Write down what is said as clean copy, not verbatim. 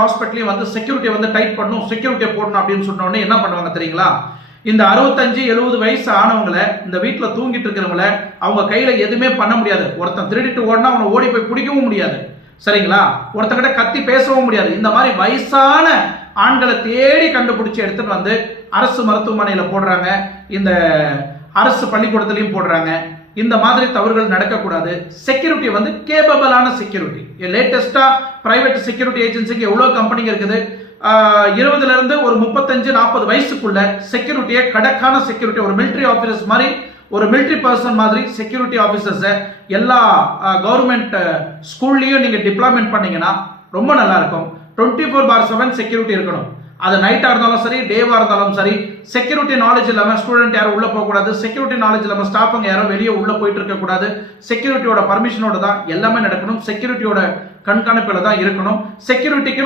ஹாஸ்பிட்டலையும் வந்து செக்யூரிட்டி வந்து டைட் பண்ணும், செக்யூரிட்டியை போடணும் அப்படின்னு சொன்ன உடனே என்ன பண்ணுவாங்க தெரியுங்களா? இந்த 65-70 வயசு ஆனவங்களை, இந்த வீட்டில் தூங்கிட்டு இருக்கிறவங்கள அவங்க கையில எதுவுமே பண்ண முடியாது. ஒருத்தன் திருடிட்டு ஓடினா அவனை ஓடி போய் பிடிக்கவும் முடியாது, சரிங்களா? ஒருத்தங்கிட்ட கத்தி பேசவும் முடியாது. இந்த மாதிரி வயசான ஆண்களை தேடி கண்டுபிடிச்சு எடுத்துட்டு வந்து அரசு மருத்துவமனையில் போடுறாங்க, இந்த அரசு பள்ளிக்கூடத்திலையும் போடுறாங்க. இந்த மாதிரி தவறுகள் நடக்கக்கூடாது. செக்யூரிட்டி வந்து கேபபிளான செக்யூரிட்டி. லேட்டஸ்டா பிரைவேட் செக்யூரிட்டி ஏஜென்சிக்கு எவ்வளவு கம்பெனிங்க இருக்குது. 20ல இருந்து ஒரு 35-40 வயசுக்குள்ள செக்யூரிட்டியை கடக்கான செக்யூரிட்டி, ஒரு மிலிட்டரி ஆபீசர்ஸ் மாதிரி, ஒரு மிலிட்டரி பர்சன் மாதிரி செக்யூரிட்டி ஆபீசர்ஸ் எல்லா கவர்மெண்ட் ஸ்கூல்லயும் நீங்க டிப்ளாய்மெண்ட் பண்ணீங்கன்னா ரொம்ப நல்லா இருக்கும். 24/7 செக்யூரிட்டி இருக்கணும். அது நைட்டா இருந்தாலும் சரி, டேவா இருந்தாலும் சரி. செக்யூரிட்டி நாலேஜ் இல்லாம ஸ்டூடெண்ட் யாரும் உள்ள போக கூடாது. செக்யூரிட்டி நாலேஜ் இல்லாம ஸ்டாஃப்ங்க யாரும் வெளியே உள்ள போயிட்டு இருக்க கூடாது. செக்யூரிட்டியோட பர்மிஷனோட தான் எல்லாமே நடக்கணும். செக்யூரிட்டியோட கண்காணிப்புல தான் இருக்கணும். செக்யூரிட்டிக்கு